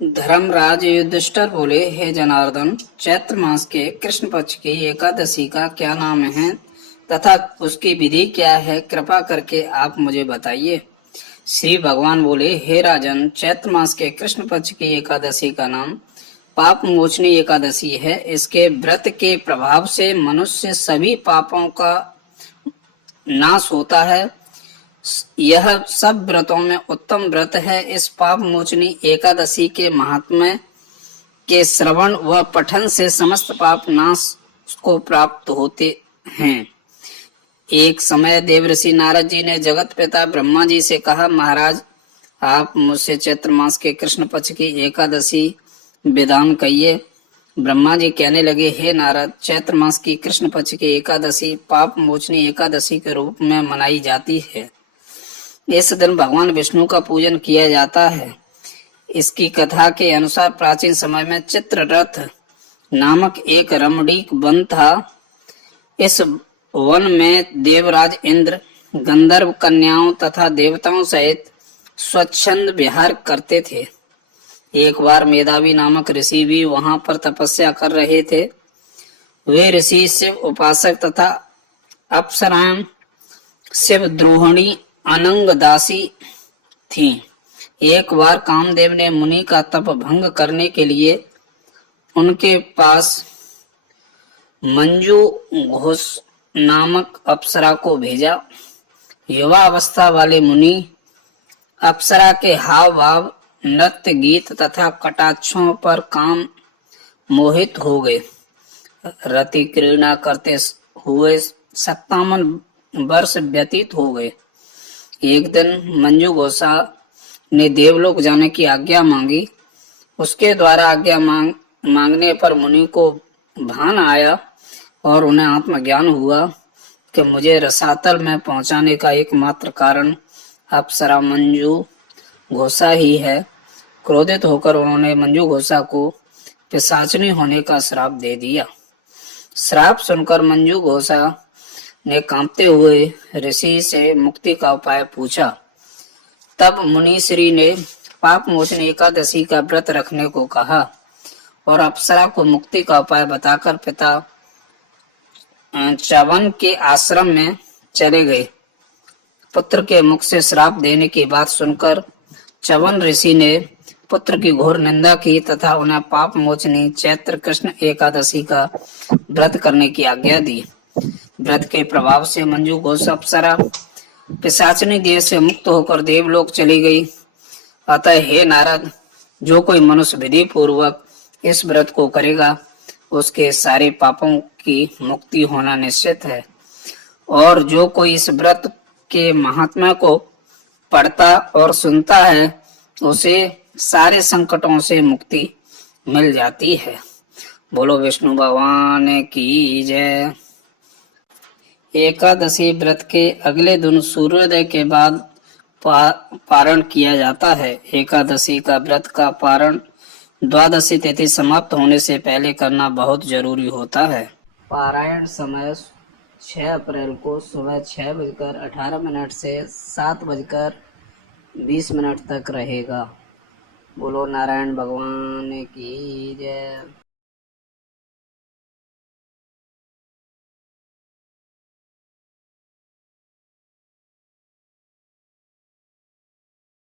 धर्मराज युधिष्ठिर बोले, हे जनार्दन, चैत्र मास के कृष्ण पक्ष की एकादशी का क्या नाम है तथा उसकी विधि क्या है, कृपा करके आप मुझे बताइए। श्री भगवान बोले, हे राजन, चैत्र मास के कृष्ण पक्ष की एकादशी का नाम पाप मोचनी एकादशी है। इसके व्रत के प्रभाव से मनुष्य सभी पापों का नाश होता है। यह सब व्रतों में उत्तम व्रत है। इस पाप मोचनी एकादशी के महात्म्य के श्रवण व पठन से समस्त पाप नाश को प्राप्त होते हैं। एक समय देवर्षि नारद जी ने जगत पिता ब्रह्मा जी से कहा, महाराज, आप मुझसे चैत्र मास के कृष्ण पक्ष की एकादशी विधान कहिए। ब्रह्मा जी कहने लगे, हे नारद, चैत्र मास की कृष्ण पक्ष की एकादशी पाप मोचनी एकादशी के रूप में मनाई जाती है। इस दिन भगवान विष्णु का पूजन किया जाता है। इसकी कथा के अनुसार प्राचीन समय में चित्ररथ नामक एक रमणीक वन था। इस वन में देवराज इंद्र गंधर्व कन्याओं तथा देवताओं सहित स्वच्छंद विहार करते थे। एक बार मेधावी नामक ऋषि भी वहां पर तपस्या कर रहे थे। वे ऋषि शिव उपासक तथा अप्सराएं शिव द्रोहिणी अनंग दासी थी। एक बार कामदेव ने मुनि का तप भंग करने के लिए उनके पास मंजू घोष नामक अप्सरा को भेजा। युवा अवस्था वाले मुनि अप्सरा के हाव भाव, नृत्य, गीत तथा कटाक्षों पर काम मोहित हो गए। रति क्रीड़ा करते हुए 57 वर्ष व्यतीत हो गए। एक दिन मंजू घोषा ने देवलोक जाने की आज्ञा मांगी। उसके द्वारा आज्ञा मांगने पर मुनि को भान आया और उन्हें आत्मज्ञान हुआ कि मुझे रसातल में पहुंचाने का एकमात्र कारण अप्सरा मंजू घोषा ही है। क्रोधित होकर उन्होंने मंजू घोषा को पिशाचनी होने का श्राप दे दिया। श्राप सुनकर मंजू घोषा ने कांपते हुए ऋषि से मुक्ति का उपाय पूछा। तब मुनीश्री ने पाप मोचनी एकादशी का व्रत रखने को कहा और अप्सरा को मुक्ति का उपाय बताकर पिता च्यवन के आश्रम में चले गए। पुत्र के मुख से श्राप देने की बात सुनकर च्यवन ऋषि ने पुत्र की घोर निंदा की तथा उन्हें पाप मोचनी चैत्र कृष्ण एकादशी का व्रत करने की आज्ञा दी। व्रत के प्रभाव से मंजू घोष अप्सरा पिशाचनी देह से मुक्त होकर देवलोक चली गई। अतः हे नारद, जो कोई मनुष्य विधि पूर्वक इस व्रत को करेगा उसके सारे पापों की मुक्ति होना निश्चित है। और जो कोई इस व्रत के महात्मा को पढ़ता और सुनता है उसे सारे संकटों से मुक्ति मिल जाती है। बोलो विष्णु भगवान की जय। एकादशी व्रत के अगले दिन सूर्योदय के बाद पारण किया जाता है। एकादशी का व्रत का पारण द्वादशी तिथि समाप्त होने से पहले करना बहुत जरूरी होता है। पारायण समय 6 अप्रैल को सुबह 6:18 से 7:20 तक रहेगा। बोलो नारायण भगवान की जय।